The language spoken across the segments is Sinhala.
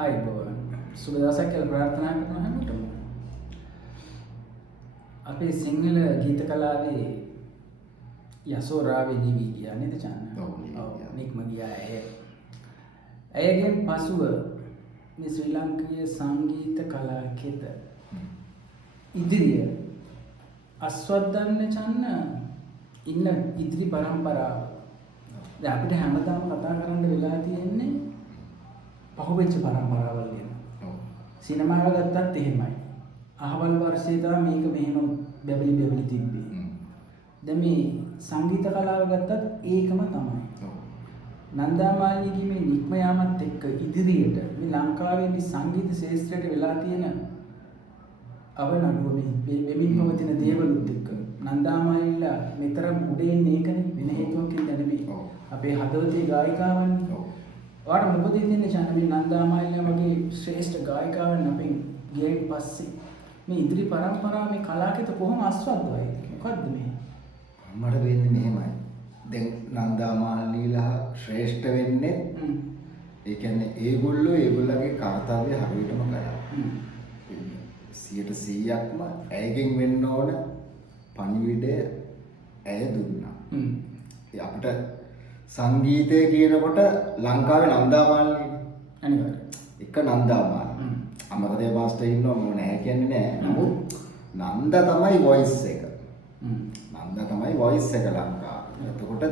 ආයිබෝවන් සුබ දවසක් කියලා ප්‍රාර්ථනා කරනවා හැමෝටම. අපේ සිංහල ගීත කලාවේ යසෝරාවේ නිවි ගියා නේද චාන්න? ඔව් නික්ම ගියා ඇය. ඇයගෙන් පසුව මේ ශ්‍රී ලාංකීය සංගීත කලා කෙත ඉදිරිය අස්වද්දන්න චන්න ඉන්න ඉදිරි පරම්පරාව. දැන් අපිට හැමදාම කතා කරන්න වෙලා තියෙන්නේ පහුවෙච්ච පරම්පරාවල් ගැන. සිනමාව ගත්තත් එහෙමයි. අහවල් වර්ෂයේ තමයි මේක මෙහෙම බැබලි තිබ්බේ. දැන් මේ සංගීත කලාව ගත්තත් ඒකම තමයි. නන්දාමාලිනීගේ මේ නික්ම යාමත් එක්ක ඉදිරියට මේ ලංකාවේ මේ සංගීත ශාස්ත්‍රයට වෙලා තියෙන අවනඩුව මේ වෙමින් පවතින දේවලුත් එක්ක නන්දාමාලිනීලා මෙතරම් උඩින් ඒකනේ වෙන හේතුවකින් නෙමෙයි. අපේ හදවතේ ගායිකාවන්. ඔයාලට මොකද හිතෙන්නේ චන්න මේ නන්දාමාලිනී වගේ ශ්‍රේෂ්ඨ ගායිකාවන් අපෙන් ගියන් පස්සේ මේ ඉදිරි පරම්පරාව මේ කලාකිත කොහොම ආස්වාදවයිද? මොකද්ද මේ? මට වෙන්නේ මෙහෙමයි. දැන් නන්දාමාලිනීලා ශ්‍රේෂ්ඨ වෙන්නේ ඒ කියන්නේ ඒගොල්ලෝගේ කාර්යය හරියටම කළා. 100%ක්ම ඇයගෙන් වෙන්න ඕන පණිවිඩය ඇය දුන්නා. අපිට සංගීතය කියනකොට ලංකාවේ නන්දාමාලිනී අනිවාර්යයෙන් එක නන්දාමාලිනී අමරදේව මාස්ටර් ඉන්නවා මම නැහැ කියන්නේ නෑ. නමුත් නන්ද තමයි වොයිස් එක. නන්ද තමයි වොයිස් එක ලංකාවේ. එතකොට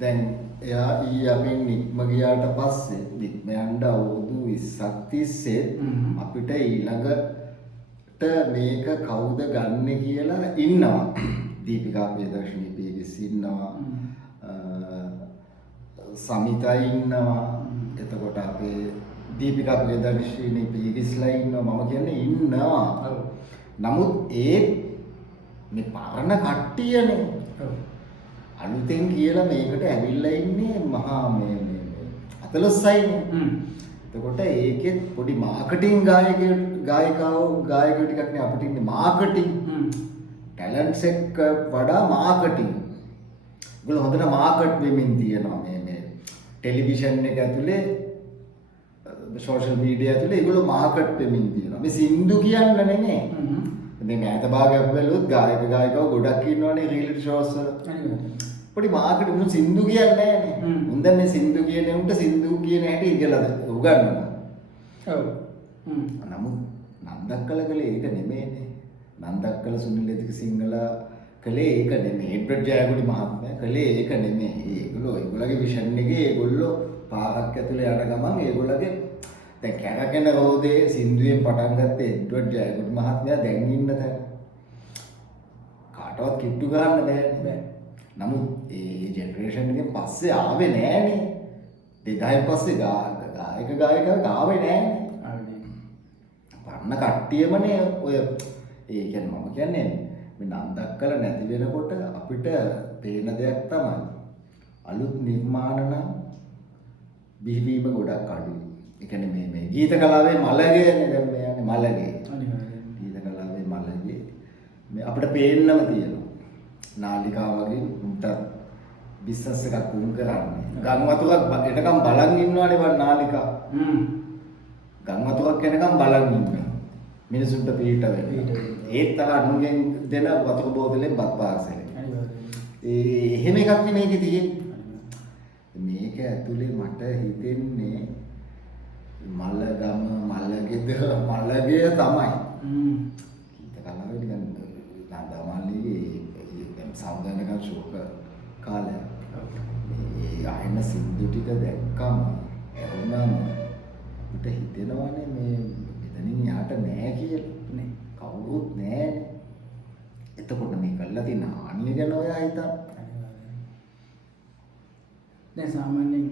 දැන් එයා ඊ අපෙන් නික්ම ගියාට පස්සේ නික්ම යන්න අවුරුදු 20ක් තිස්සේ අපිට ඊළඟට මේක කවුද ගන්නෙ කියලා ඉන්නවා. දීපිකා ප්‍රියදර්ශනී පීරිස් ඉන්නවා. සමිතා ඉන්නවා. එතකොට අපේ දීපිකා ප්‍රියදර්ශනී පීරිස්ලා ඉන්නවා. මම කියන්නේ ඉන්නවා. නමුත් ඒ මේ පරණ කට්ටියනේ. අලුතෙන් කියලා මේකට ඇවිල්ලා ඉන්නේ මහා මේ 14යිනේ. එතකොට ඒකෙත් පොඩි මාකටිං ගායකයෝ ටිකක් නේ අපිට ඉන්නේ මාකටිං. ටැලන්ට්ස් එක්ක වඩා මාකටිං. ඒගොල්ලෝ හොඳට මාකට් වෙමින් තියෙනවා මේ ටෙලිවිෂන් එක ඇතුලේ සෝෂල් මීඩියා ඇතුලේ ඒගොල්ලෝ මාකට් වෙමින් තියෙනවා. මේ සින්දු කියන්න නෙමෙයි. දැන් ඈත භාගයක් බැලුවොත් ගායකයෝ ගොඩක් ඉන්නවනේ රියැලිටි ෂෝස් වල. පොඩි මාකට් උන් සින්දු කියන්නේ නැහැනේ. උන් දැන් මේ සින්දු කියන උන්ට සින්දු කියන හැටි ඉගෙනලා උගන්වනවා. ඔව්. නමුත් නන්දක්කල කලේ ඒක නෙමෙයිනේ. නන්දක්කල සුනිල් එදිරිසිංහල කලේ ඒක නෙමෙයි. එඩ්වඩ් ජයගොඩි මහත්මයා කලේ ඒක නෙමෙයි. ඒගොල්ලෝගේ විෂන් එකේ ඒගොල්ලෝ පාරක් ඇතුලේ යන ගමන් ඒගොල්ලෝගේ දැන් කැරකෙන රෝදේ සින්දුවෙන් පටන් ගත්තේ එඩ්වඩ් ජයගොඩි මහත්මයා දැන් ඉන්න තැන. කාටවත් කිට්ටු ගන්න බෑනේ. නමුත් ඒ ජෙනරේෂන් එකෙන් පස්සේ ආවේ නෑනේ. 2000න් පස්සේ ගායකයෝ ආවේ නෑනේ. පරණ කට්ටියමනේ ඔය ඒ කියන්නේ මම කියන්නේ මේ නන්දක්කල නැති වෙනකොට අපිට පේන දෙයක් තමයි අලුත් නිර්මාණ නම් බිහිවීම ගොඩක් අඩුයි. ඒ කියන්නේ මේ ගීත කලාවේ මලගේනේ දැන් මේ යන්නේ මලගේ. අනිවාර්යයෙන්. ගීත කලාවේ මලගේ මේ අපිට පේන්නම තියෙනවා. නාලිකා වගේ උන්ට බිස්නස් එකක් උන් කරන්නේ. ගම් වතුරක් එනකම් බලන් ඉන්නවනේ වන් නාලිකා. ගම් වතුරක් එනකම් බලන් ඉන්නවා. මිනිසුන්ට පිට වෙන්න. ඒත් තර අනුගෙන් දෙන වතුර බෝතලෙන් බත් පාර්සලෙන්. එහෙම එකක් මේකේ තියෙන්නේ. මේක ඇතුලේ මට හිතෙන්නේ මල්ලගම මල්ලගෙද මල්ලගේ තමයි. ගීත කලාවේ නිකන් නන්දාමාලිනීගේ සෞන්දර්යකම් ශෝක කාලය. මේ ආයන සින්දු ටික දැක්කම එරුණම අපිට හිතෙනවානේ මේ මෙතනින් යාට නෑ කියලා නේ. කවුරුත් නෑනේ. එතකොට මේ කළා තියෙන හානිය ගැන ඔයා හිතන්න. දැන් සාමාන්‍යයෙන්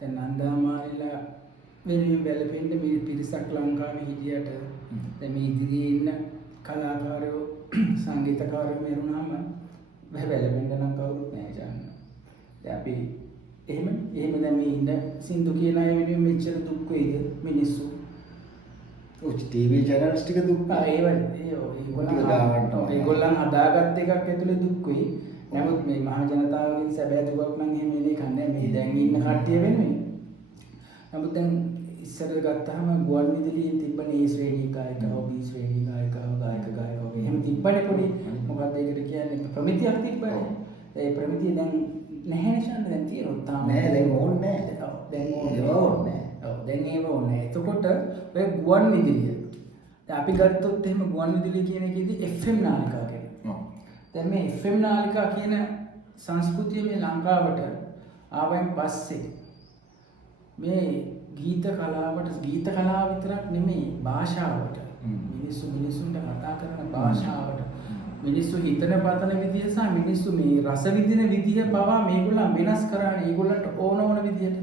දැන් නන්දාමාලිනීලා වෙනින් බැලපෙන්න මේ පිරිසක් ලංකාවේ හිටියට දැන් මේ ඉදිරියේ ඉන්න කලාකාරයෝ සංගීතකාරයෝ මෙරුණාම බැලපෙන්න නම් කවුරුත් නැහැ ජාන්න. දැන් අපි එහෙම දැන් මේ ඉන්න සින්දු කියන අය වෙනුවෙන් මෙච්චර දුක් වේද මිනිස්සු. ඔය ටීවී channels ටික දුක්. ඒගොල්ලන් හදාගත්ත එකක් ඇතුලේ දුක් වෙයි. නමුත් මේ මහ ජනතාවගෙන් සැබෑ දුකක් නම් එහෙම එන්නේ නැහැ. මේ දැන් ඉන්න කට්ටිය වෙනුවෙන්. නමුත් දැන් ඉස්සර ගත්තාම ගුවන් විදුලියේ තිබ්බනේ A ශ්‍රේණී ගායකයෝ B ශ්‍රේණී ගායකයෝ ගායකයෝ එහෙම තිබ්බනේ පොඩි මොකක්ද ඒකට කියන්නේ ප්‍රමිතියක් තිබ්බනේ. ඒ ප්‍රමිතිය දැන් නැහැ නේද? දැන් තියෙනවා තාම. නෑ දැන් ඕනේ නෑ. දැන් ඕනේ. ඔව් දැන් ඒව ඕනේ. එතකොට ඔය ගුවන් විදුලිය දැන් අපි ගත්තොත් එහෙම ගුවන් විදුලිය කියන එකේදී FM නාලිකා කියන්නේ. දැන් මේ FM නාලිකා කියන සංස්කෘතිය මේ ලංකාවට ආවෙන් පස්සේ මේ ගීත කලාව විතරක් නෙමෙයි භාෂාවට මිනිස්සුන්ට කතා කරන භාෂාවට මිනිස්සු හිතන පතන විදිය සහ මිනිස්සු මේ රස විඳින විදිය පවා මේගොල්ලන් වෙනස් කරන්නේ ඒගොල්ලන්ට ඕන විදියට.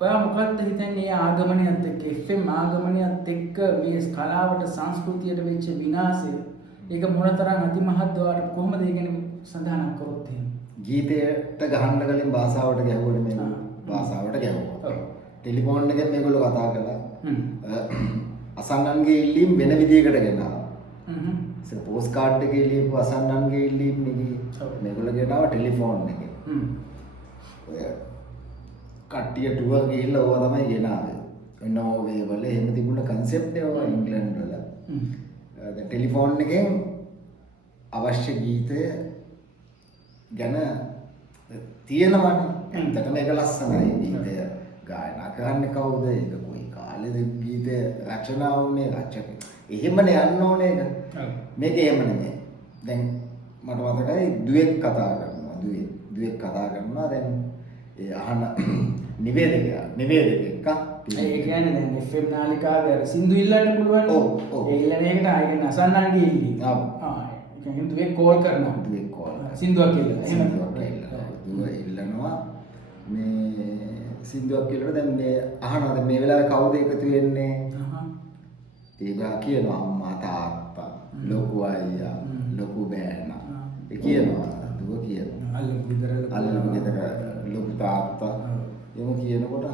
ඔයා මොකක්ද හිතන්නේ මේ ආගමනයත් එක්ක FM ආගමනයත් එක්ක මේ කලාවට සංස්කෘතියට වෙච්ච විනාශය ඒක මොනතරම් අතිමහත් වාට කොහොමද ඒ ගැන සඳහන් කරොත් එහෙම ගීතයට ගහන්න කලින් භාෂාවට ගැහුවනේ මේ භාෂාවට ගැහුවා. ටෙලිෆෝන් එකෙන් මේගොල්ලෝ කතා කළා. අසන්නන්ගේ ඉල්ලීම් වෙන විදියකට ගෙනාවා. ඒක පෝස්ට් කාඩ් එකේ ලියපු අසන්නන්ගේ ඉල්ලීම් නෙකි. මේගොල්ලෝ ගෙනාවා ටෙලිෆෝන් එකේ. ඔය කට්ටිය ටුවර් ගිහිල්ලා ඕවා තමයි ගෙනාවේ. නෝර්වේ වල එහෙම තිබුණ කන්සෙප්ට් එක ඕවා ඉංග්ලන්ඩ් වල. දැන් ටෙලිෆෝන් එකෙන් අවශ්‍ය ගීතය ගැන තියෙනවනේ. ඇත්තටම ඒක ලස්සනයි. ගීතය ගායනා කරන්නේ කවුද? ඒක කොයි කාලෙද ගීතය රචනා වුනේ? රචක. එහෙමනේ යන්න ඕනේ ඒක. මේක එහෙම නෙමෙයි. දැන් මට මතකයි දුවෙක් කතා කරනවා. දුවෙක් කතා කරනවා. දැන් ඒ අහන නිවේදකයා ඒ කියන්නේ දැන් FM නාලිකාවේ අර සින්දු ඉල්ලන්න පුළුවන්. ඒ ඉල්ලන එකට ආයෙත් අසන්නන්ගේ ඉල්ලී. ඒ කියන්නේ දුවෙක් කෝල් කරනවා. සින්දුවක් කියලා. එහෙම දුව ඉල්ලනවා මේ සින්දුවක් කියලා. දැන් මේ අහනවා දැන් මේ වෙලාවේ කවුද එකතු වෙන්නේ? ඒගා කියනවා අම්මා තාත්තා ලොකු අයියා ලොකු බෑනා. ඒ කියනවා දුව කියනවා. අල්ලමු ගෙදර ලොකු තාත්තා. එහෙම කියනකොට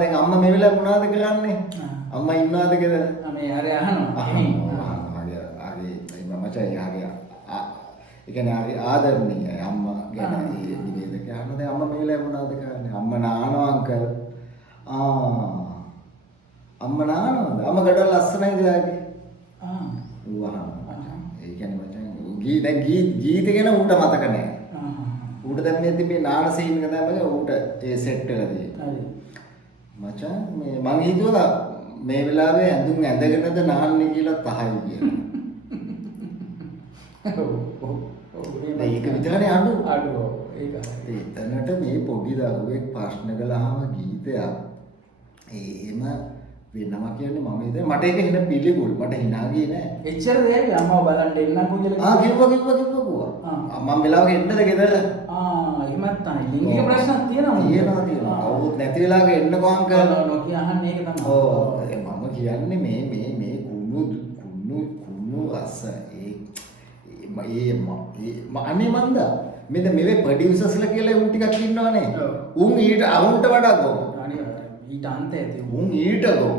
දැන් අම්මා මේ වෙලාවේ මොනවද කරන්නේ? අම්මා ඉන්නවද ගෙදර? මේ හරි අහනවා. ඒ කියන්නේ හරි ආදරණීයයි අම්මා ගැන ඒ නිවේදක අහන දැන් අම්මා මේ වෙලාවේ මොනවද කරන්නේ? අම්මා නානවා අංකල්. අම්මා නානවද? අම්මා ගඩොල් ලස්සනයිද යාගේ? ඒ කියන්නේ මචං දැන් ගීත ගැන ඌට මතක නැහැ. ඌට දැන් මේ නාන සීන් එක තමයි ඌට ඒ සෙට් වෙලා තියෙන්නේ. මචං මේ මං හිතුවා මේ වෙලාවේ ඇඳුම් ඇඳගෙනද නාන්නේ කියලා තහයි කියලා. ඒක විතරනේ අඩු. එතනට මේ පොඩි දරුවෙක් ප්‍රශ්න කළාම ගීතයක් එහෙම වෙනවා කියන්නේ මම හිතේ මට ඒක හින පිළිගුල් මට hina ගියේ නෑ. එච්චර දෙයක් අම්මව බලන්න එන්නකෝ කියලා. කිව්වා. මම වෙලාවක එන්නද ගෙදර? එහෙමත් තමයි. ලිංගික ප්‍රශ්නක් තියෙනවා. කවුරුත් නැති වෙලාවක එන්නකෝ අංකල්. නොකිය අහන්නේ ඒක තමයි. මම කියන්නේ මේ කුණු රස අනේ මන්ද මෙන්න මේ ප්‍රොඩියුසර්ස්ලා කියලා උන් ටිකක් ඉන්නවනේ. උන් ඊට අවුන්ට වඩා ගෝ. ඊට අන්ත ඇති. උන් ඊට ගෝ.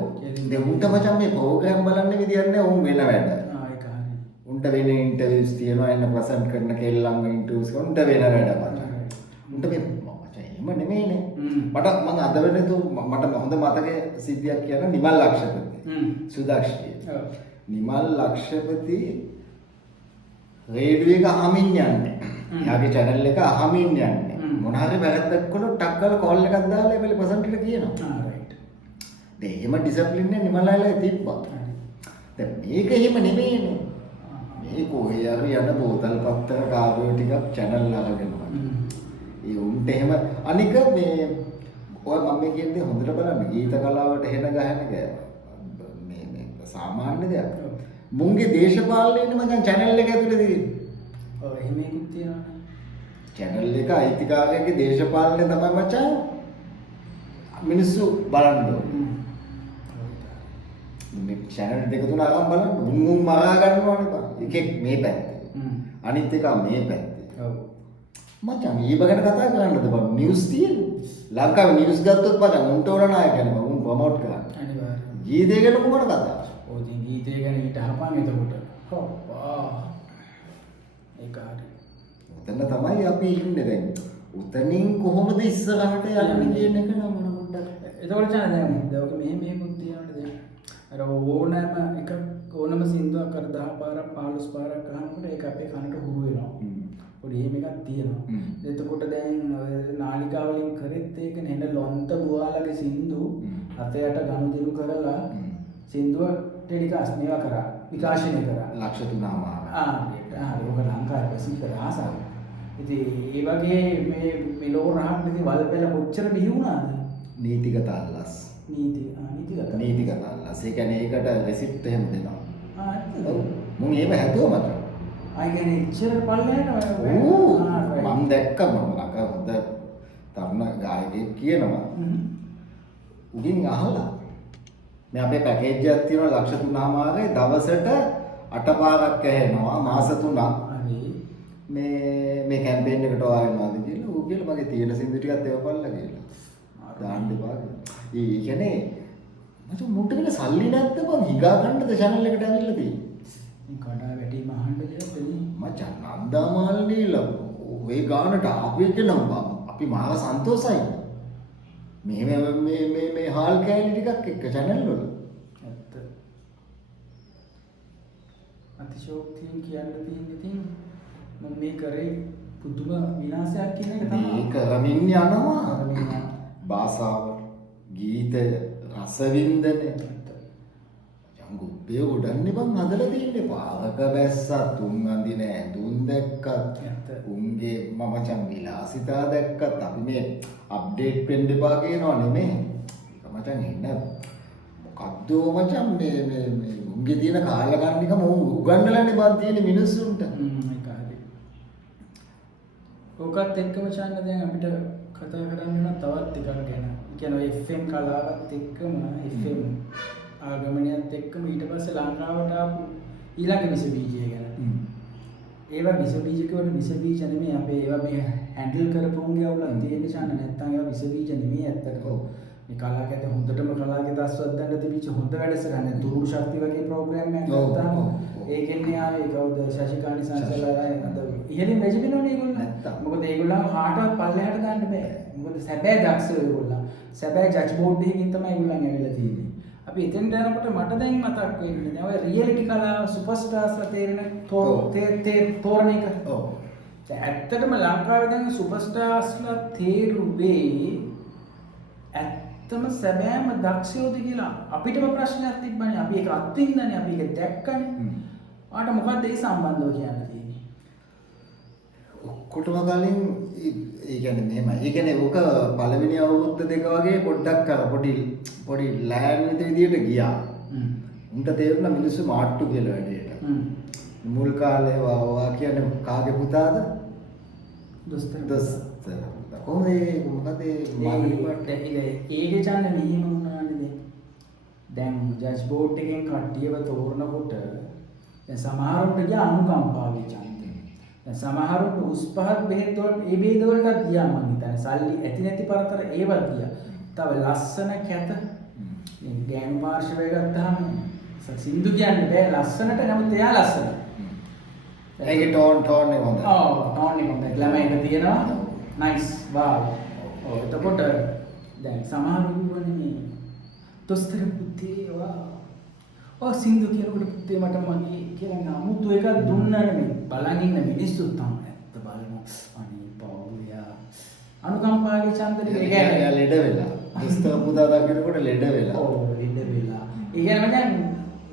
දැන් උන්ට මචං මේ ප්‍රෝග්‍රෑම් බලන්න විදියක් නැහැ. උන් වෙන වැඩ. ඒක හරි. උන්ට වෙන ඉන්ටර්විව්ස් තියෙනවා එන්න ප්‍රසන්ට් කරන කෙල්ලන්ව ඉන්ටර්විව්ස් උන්ට වෙන වැඩ මචං. උන්ට මේ මචං එහෙම නෙමෙයිනේ. මම අද වෙනතු මට හොඳ මතකයේ සිද්ධියක් කියන නිමල් ලක්ෂපති. සුදාක්ෂිය. නිමල් ලක්ෂපති රේඩියෝ එක අහමින් යන්නේ. එයාගේ channel එක අහමින් යන්නේ. මොන හරි වැරද්දක් කළොත් ටක් ගාලා කෝල් එකක් දාලා ඒ වෙලේ ප්‍රසන්ට් එක කියනවා. රයිට්. දැන් එහෙම ඩිසිප්ලින් එක නිමලයිලා තිබ්බා. දැන් මේක එහෙම නෙමෙයිනේ. මේ කොහේ හරි යන බෝතල් පත්තර කාර්යෝ ටිකක් channel අරගෙන. ඒ උන්ට එහෙම අනික මේ ඔය මම මේ කියන්නේ හොඳට බලන්න ගීත කලාවට හෙන ගහන එක මේ සාමාන්‍ය දෙයක්. මුන්ගේ දේශපාලනයනේ මචං channel එක ඇතුලේ තියෙන්නේ. ඔව් එහෙම එකක් තියෙනවා. channel එක අයිතිකාරයෙක්ගේ දේශපාලනය තමයි මචං මිනිස්සු බලන්න ඕනේ. මේ channel දෙක තුන අරන් බලන්න මුන් මරා ගන්නවනේ බං. එකෙක් මේ පැත්තේ. අනිත් එක මේ පැත්තේ. ඔව්. මචං ඊබ ගැන කතා කරන්නද බං නිවුස් තියෙන්නේ. ලංකාවේ නිවුස් ගත්තොත් මචං උන්ට ඕන නායකයනේ බං උන් ප්‍රොමෝට් කරන්නේ. අනිවාර්යයෙන්. ගීතය ගැන කොහොමද කතා? ඔය ඉතින් ගීතය ගැන ඊට හපන් එතකොට. හොප්පා. ඒක හරි. උතන තමයි අපි ඉන්නේ දැන්. උතනින් කොහොමද ඉස්සරහට යන්නේ කියන එක නම් මම පොඩ්ඩක් එතකොට චාන දැන් මෙහෙමුත් තියෙනවනේ දැන් අර ඕනෑම එක ඕනම සින්දුවක් අර 10 පාරක් 15 පාරක් අහනකොට ඒක අපේ කනට හුරු වෙනවා. පොඩි එහෙම එකක් තියෙනවා. එතකොට දැන් නාලිකා වලින් කරෙත් ඒක නෙන ලොන්ත බුවාලගේ සින්දු අතයට ගනුදෙනු කරලා සින්දුව ටෙලිකාස්ට් මේවා කරා විකාශනය කරා ලක්ෂ 3මාර. හරි ඔක ලංකාවේ ප්‍රසිද්ධ රාසාව. ඉතින් ඒ වගේ මේ මෙලෝ රහක් ඉතින් වල්පෙල කොච්චර බිහි වුණාද? නීතිගත අල්ලස්. නීතිගත අල්ලස්. ඒ කියන්නේ ඒකට රෙසිප්ට් එහෙම දෙනවා. ඇත්තද? මුන් ඒව හැදුවා මට. ආ කියන්නේ ඉච්චර පල්ලෙහාට මම දැක්කම මම හොඳ තරුණ ගායකයෙක් කියනවා. උඩින් අහලා මේ අපේ පැකේජ් එකක් තියෙනවා ලක්ෂ 3මාරේ දවසට 8 පාරක් ඇහෙනවා මාස 3ක්. හරි. මේ කැම්පේන් එකට ආවෙනවාද කියලා ඌ කියලා මගේ තියෙන සින්දු ටිකත් ඒවපල්ලා කියලා. දාන්න එපා. ඒ කියන්නේ මචං මුන්ට වෙන සල්ලි නැද්ද බං හිගා ගන්නද channel එකට ඇවිල්ලා තියෙන්නේ. මේ කඩා වැටීම අහන්න දෙයක් නෙමෙයි. මචං නන්දාමාල්නීලා ඔය ගානට ආපු එක නම් අපි මාව සන්තෝසයි. මේ හාල් කෑලි ටිකක් එක්ක channel වල. ඇත්ත. අතිශෝක්තියෙන් කියන්න තියෙන්නේ මම මේ කරේ පුදුම විනාශයක් කියන එක තමයි. මේ කරමින් යනවා. භාෂාව, ගීතය, රසවින්දනය. ජංගුබ්බේ උඩන්නේ බං හදලා තින්නේ පාවක බැස්සා තුන් අඳින ඇඳුම් දැක්කත් උන්ගේ මමචන් විලාසිතා දැක්කත් අපි මේ අප්ඩේට් වෙන්න එපා කියනවා නෙමෙයි. ඒක මචං එන්න මොකද්ද මචං මේ උන්ගේ තියෙන කාලකන්නිකම උගන්නලානේ බං තියෙන මිනිස්සුන්ට. ඒක හරි. ඕකත් එක්කම චන්න දැන් අපිට කතා කරන්න වෙන තවත් එකක් ගැන. ඒ කියන්නේ FM කලාවත් එක්කම FM ආගමනයත් එක්කම ඊට පස්සේ ලංකාවට ආපු ඊළඟ විස බීජය ගැන. ඒවා විස බීජ කියවල විස බීජ නෙමෙයි අපේ ඒවා මේ හැන්ඩල් කරපුවන්ගේ අවුලක් තියෙන නිසා නැත්තම් ඒවා විස බීජ නෙමෙයි ඇත්තට. මේ කලාකැත හොඳටම කලාකැත අස්වද්දන්න තිබිච්ච හොඳ වැඩසටහන තුරුළු ශක්තිය වගේ ප්‍රෝග්‍රෑම් එකක් ගත්තාම ඒකෙන්නේ ආවේ කවුද ශශිකානි සංසලාරය අද ඉහළින් වැජිනවනේ ඒගොල්ලෝ නැත්තම්. මොකද ඒගොල්ලෝ කාටවත් පල්ලෙහාට දාන්න බෑ. මොකද සැබෑ දක්ෂ ඒගොල්ලෝ. සැබෑ ජජ් බෝඩ් එකකින් තමයි ඒගොල්ලෝ ඇවිල්ලා තියෙන්නේ. අපි එතෙන්ට යනකොට මට දැන් මතක් වෙන්නේ දැන් ඔය රියැලිටි කලාව සුපර්ස්ටාර්ස්ලා තේරෙන තෝරන එක. ඔව්. ඇත්තටම ලංකාවේ දැන් සුපර්ස්ටාර්ස්ලා තේරුවේ ඇත්තම සැබෑම දක්ෂයෝද කියලා අපිටම ප්‍රශ්නයක් තිබ්බනේ. අපි ඒක අත්විඳින්නනේ අපි ඒක දැක්කනේ. ආට මොකද්ද ඒ සම්බන්ධව කියන්න තියෙන්නේ? ඔක්කොටම කලින් ඒ කියන්නේ මෙහෙමයි. ඒ කියන්නේ ඕක පළවෙනි අවුරුද්ද දෙක වගේ පොඩ්ඩක් අර පොඩි ලෑන් විදියට ගියා. උන්ට තේරුණා මිනිස්සු මාට්ටු කියලා වැඩේට. මුල් කාලේ වා කියන්නේ කාගේ පුතාද? දොස්තර. කොහොමද මොකද ඒකේ චන්න මෙහෙම වුණානේ දැන් ජජ් බෝඩ් එකෙන් කට්ටියව තෝරනකොට දැන් සමහරුන්ට ගියා අනුකම්පාවේ ඡන්දය. දැන් සමහරුන්ට උස් පහත් බෙහෙත් වලට ඒ බෙහෙත් වලටත් ගියා මං හිතන්නේ. සල්ලි ඇති නැති පරතර ඒවත් ගියා. තව ලස්සන කැත මේ ගෑනු පාර්ශවය ගත්තාම සින්දු කියන්න බෑ ලස්සනට නමුත් එයා ලස්සන. ඒකේ ටෝන් එක හොඳයි. ඔව් ටෝන් එක හොඳයි. ළමයි එක තියෙනවා. Nice wow. ඔව් එතකොට දැන් සමහරු වුණේ මේ දොස්තර පුතේ වා. ඔය සින්දු කියනකොට පුතේ මට මගේ කියලා නමුතු එකක් දුන්නා නෙමෙයි. බලන් ඉන්න මිනිස්සුත් තමයි ඇත්ත බලමු. අනේ පවුලියා. අනුකම්පාවේ ඡන්දෙට ඒ කියන්නේ ලෙඩ වෙලා. දොස්තර පුතා දකිනකොට ලෙඩ වෙලා. ඔව් ලෙඩ වෙලා. ඒ කියන්නේ මචං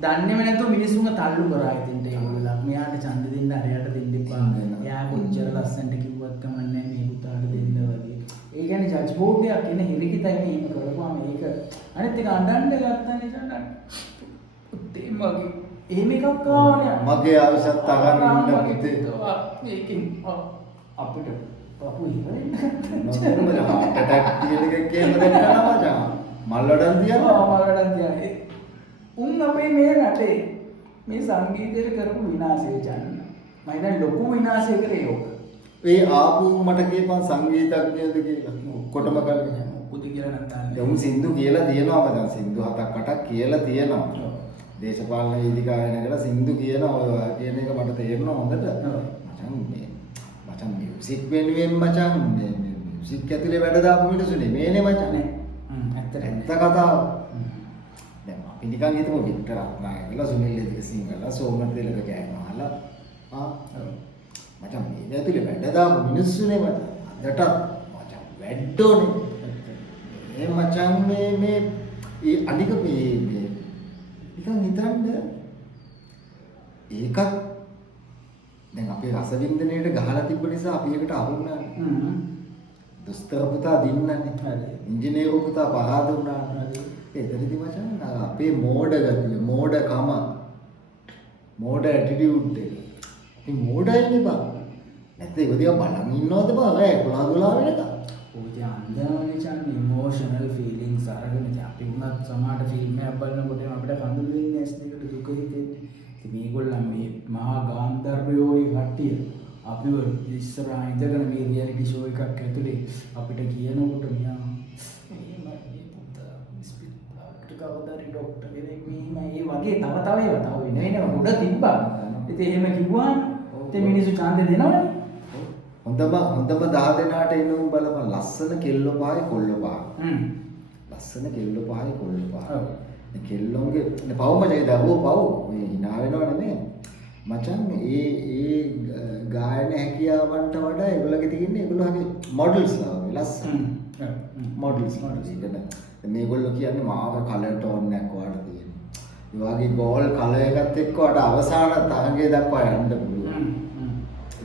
දන්නේම නැතුව මිනිස්සුන්ව තල්ලු කරා ඉතින්ට ඒගොල්ලෝ. මෙයාට ඡන්ද දෙන්න අරයට දෙන්න එපා. එයා කොච්චර ලස්සනට කිව්වත් කමන්නේ මේ පුතාට දෙන්න වගේ. ඒ කියන්නේ ජජ් බෝඩ් එකක් එන හිරිකිතයි මේක කරපුවා මේක. අනිත් එක අඬන්න ගත්තානේ චන්දන්. පුතේ මගේ එහෙම එකක් ආවනේ. මගේ ආවිසත් අගන්න පුතේ. මේකෙන් අපිට පපු ඉවරෙන්න. මොකද හાર્ට් ඇටැක් කියන එකක් එහෙම දෙන්නා මචං. මල්ලඩන් තියනවා. මල්ලඩන් තියනවා. උන් අපේ මේ රටේ මේ සංගීතයට කරපු විනාශය චන්න. මම දැන් ලොකු විනාශය කරේ ඕක. ඒ ආපු මට කියපන් සංගීතඥයද කියලා. ඔක්කොටම කලින් පුදු කියලා නැත්නම් යමු සින්දු කියලා තියෙනවා මචං. සින්දු 7ක් 8ක් කියලා තියෙනවා. දේශපාලන වේදිකාවේ නැගලා සින්දු කියනවා ඔය කියන එක මට තේරෙනවා හොඳට. මචං මියුසික් වෙනුවෙන් මචං මේ මියුසික් ඇතුලේ වැඩ දාපු මිනිස්සු නෙමෙයිනේ මචං. ඇත්ත ඇත්ත කතාව. දැන් අපි නිකන් හිතමු වික්ටර් රත්නායක කියලා සුනිල් එදිරිසිංහලා සෝමන තිලක කෑමහලා මචං මේ ඇතුලේ වැඩ දාපු මිනිස්සුනේ මචං අදටත් මචං වැඩෝනේ. මේ මචං මේ ඒ අනික මේ නිකන් හිතන්න ඒකත් දැන් අපේ රසවින්දනයේට ගහලා තිබ්බ නිසා අපි ඒකට අහු වුණානේ. දොස්තර පුතා දින්නනේ. හරි. ඉංජිනේරු පුතා පරාද වුණානේ. එතනදි මචං අපේ මෝඩ ගතිය, මෝඩකම, මෝඩ ඇටිටියුඩ් එක. ඉතින් මෝඩයිනේ බං. නැත්නම් ඒක දිහා බලන් ඉන්නවද බං? රෑ 11 වෙනකම්. ඔය අන්දමනේ චන් ඉමෝෂනල් ෆීලිංග්ස් අරගෙන අපි උනත් සමහරට ෆිල්ම් එකක් බලනකොට අපිට කඳුළු වෙන්නේ ඇස් දෙකට දුක හිතෙන්නේ. ඉතින් මේගොල්ලන් මේ මහා ගාන්ධර්වයෝ කට්ටිය අපිව ඉස්සරහා ඉඳගෙන මේ රියැලිටි ෂෝ එකක් ඇතුලේ අපිට කියනකොට මියා කවදාරි ડોක්ටර් කෙනෙක් මෙහෙම ඒ වගේ තව ඒවා තව වෙන උඩ තිබ්බා. ඉතින් එහෙම කිව්වහම ඉතින් මිනිස්සු ඡන්දේ දෙනවනේ. හොඳම 10 දෙනාට එනුම් බලපන් ලස්සන කෙල්ල පහයි කොල්ල පහයි. ලස්සන කෙල්ල පහයි කොල්ල පහයි. ඔව්. මේ කෙල්ලොන්ගේ පවුමජේ දරුවෝ පව් මේ hina වෙනව නෙමෙයි. මචං ඒ ගායන හැකියාවන්ට වඩා ඒගොල්ලෝගේ තියෙන්නේ ඒගොල්ලෝගේ මොඩල්ස්ලා වගේ ලස්සන. මොඩල්ස් මේගොල්ලෝ කියන්නේ මාව කලර් ටෝන් එකක් වඩා තියෙනවා. ඒ වගේ ගෝල් කලර් එකත් එක්ක වඩා අවසාන තරඟය දක්වා යන්න පුළුවන්.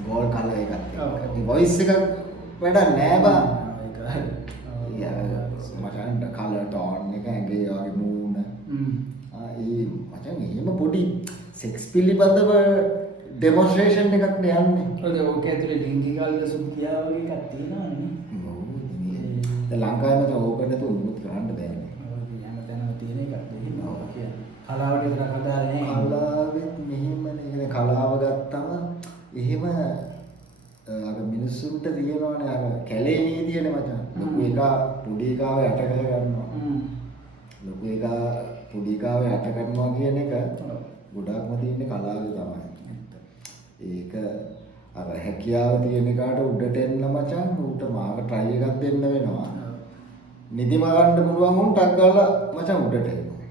ගෝල් කලර් එකත් එක්ක. ඒ වොයිස් එක වැඩ නෑ බං. මචං කලර් ටෝන් එක ඇඟේ වගේ මූණ. ඒ මචං එහෙම පොඩි සෙක්ස් පිළිබඳව ඩෙමොන්ස්ට්‍රේෂන් එකක් යන්නේ. ඔක ඇතුලේ ලිංගික අල්ලසුතියා වගේ එකක් තියෙනවනේ. ලංකාවේ මත ඕක නැතුව මුත් කරන්න බෑනේ. හැම තැනම තියෙන එකක් දෙන්නවා කියන්නේ. කලාවට විතරක් අදාළ නෑ. කලාවෙත් මෙහෙමනේ. කියන්නේ කලාව ගත්තම එහෙම අර මිනිස්සුන්ට තියෙනවනේ අර කැලේ නීතියනේ මචං. ලොකු එකා පොඩි එකාව යට කර ගන්නවා. ලොකු එකා පොඩි එකාව යට කරනවා කියන එක ගොඩාක්ම තියෙන්නේ කලාවේ තමයි. ඒක අර හැකියාව තියෙන එකාට උඩට එන්න මචං ඌට මාක try එකක් දෙන්න වෙනවා. නිදිම ගන්න පුළුවන් උන් ටක් ගාලා මචං උඩට එනවා.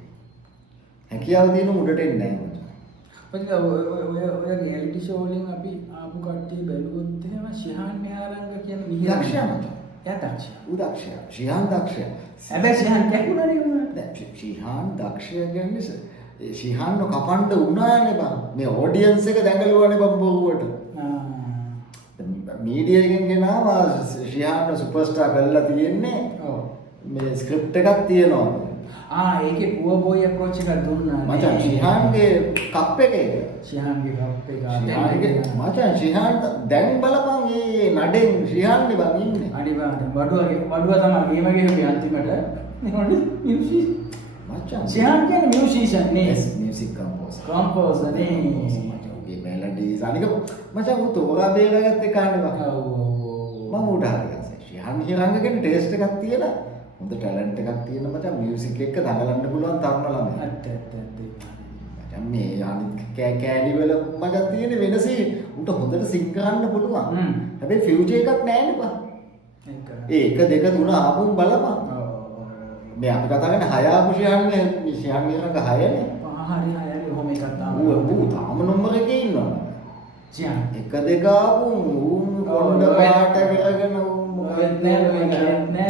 හැකියාව තියෙන උඩට එන්නේ නැහැ මචං. ඔය රියැලිටි ෂෝ වලින් අපි ආපු කට්ටිය බැලුවොත් එහෙම ශිහාන් මෙහාරංග කියන දක්ෂයා මචං. එයා දක්ෂයා. ඌ දක්ෂයා. ශිහාන් දක්ෂයා. හැබැයි ශිහාන් කැකුණානේ උනා. දැන් ශිහාන් දක්ෂයා කියන්නේ ශිහාන්ව කපන්න උනානේ බං. මේ ඔඩියන්ස් එක දැඟලුවානේ බං බොරුවට. මීඩියා එකෙන් ගෙනාවා ශිහාන්ව සුපර්ස්ටාර් කරලා තියෙන්නේ. ඔව්. මේ ස්ක්‍රිප්ට් එකක් තියෙනවා. ඒකේ පුව බොයි අප්‍රෝච් එකක් දුන්නා. මචං ශිහාන්ගේ කප් එකේ. ශිහාන්ගේ කප් එක. මචං ශිහාන් දැන් බලපන් මේ නඩෙන් ශිහාන්නේ බං ඉන්නේ. අනිවාර්යෙන් බඩුව තමයි මේම ගෙහුවේ අන්තිමට. මේනෝනේ මියුසික්. මචං ශිහාන් කියන්නේ මියුසිෂියන් නේ. මියුසික් කම්පෝසර් නේ. මෙලඩීස් අනික මචං උ තෝරා බේරගත්තේ කාන්නේ බං. මම උඩ හරියට ශිහාන් හිරංගගෙන ටේස්ට් එකක් තියලා හොඳ ටැලන්ට් එකක් තියෙන මචං මියුසික් එක්ක දඟලන්න පුළුවන් තරුණ ළමයි. ඇත්ත. මචං මේ අනිත් කෑලි වල මචං තියෙන වෙනසේ උන්ට හොඳට සිං කරන්න පුළුවන්. හැබැයි ෆියුචර් එකක් නැහැ නේ බං. ඒක 1 2 3 ආපුම් බලපන්. මේ අපි කතා කරන්නේ 6 ආපු ශිහාන්ගේ ශිහාන් හිරංග 6නේ. හරි ඔහොම එකක් තාම. ඌ තාම නම්බර එකේ ඉන්නවා. ශිහාන් 1 2 ආපු කොණ්ඩ පාට කරගෙන ඔයත් නෑ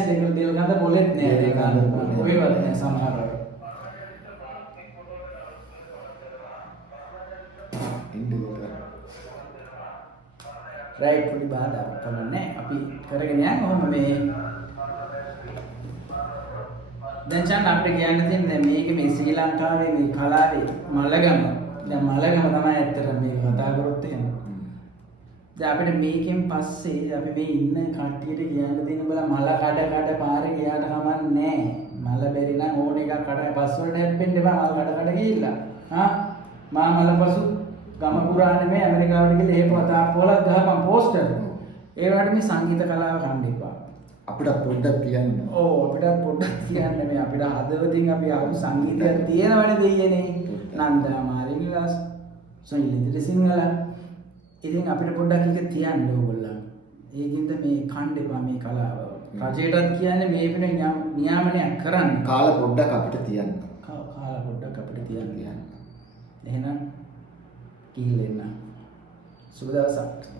දෙක දෙල් ගඳ පොලෙත් නෑ දෙක ගන්න. ඔයවත් නෑ සමහර අය. රයිට් පොඩි බාධාවක් තමයි අපි කරගෙන යන්නේ කොහොම මේ දැන් චන් අපිට කියන්න තියෙන්නේ මේක මේ ශ්‍රී ලංකාවේ මේ කලාවේ මලගම. දැන් මලගම තමයි ඇත්තට මේ කතා කරොත් එහෙම. දැන් අපිට මේකෙන් පස්සේ අපි මේ ඉන්න කට්ටියට කියන්න දෙන්න බලා මල කඩ පාරේ ගියාට කමක් නැහැ. මල බැරි නම් ඕන එකක් කඩ පස් වලට හැප්පෙන්න එපා මල කඩ ගිහිල්ලා. මා මල පසු ගම පුරාන්නේ මේ ඇමරිකාවට ගිහලා ඒ පොතා පොලක් ගහපන් පෝස්ටර්. ඒ වගේ මේ සංගීත කලාව කන්න එපා. අපිට පොඩ්ඩක් තියන්න. අපිට පොඩ්ඩක් තියන්න මේ අපිට හදවතින් අපි ආපු සංගීතයක් තියෙනවනේ දෙයියනේ. නන්දා මාරින්ලාස් සොයිලි දිරිසිංහල. ඉතින් අපිට පොඩ්ඩක් එක තියන්න ඕගොල්ලන්. ඒකින්ද මේ කන්න එපා මේ කලාව. රජයටත් කියන්නේ මේ වෙන නියාමනයක් කරන්න. කාලා පොඩ්ඩක් අපිට තියන්න. කාලා පොඩ්ඩක් අපිට තියන්න. එහෙනම් කිහිල්ල එන්න. සුබ දවසක්.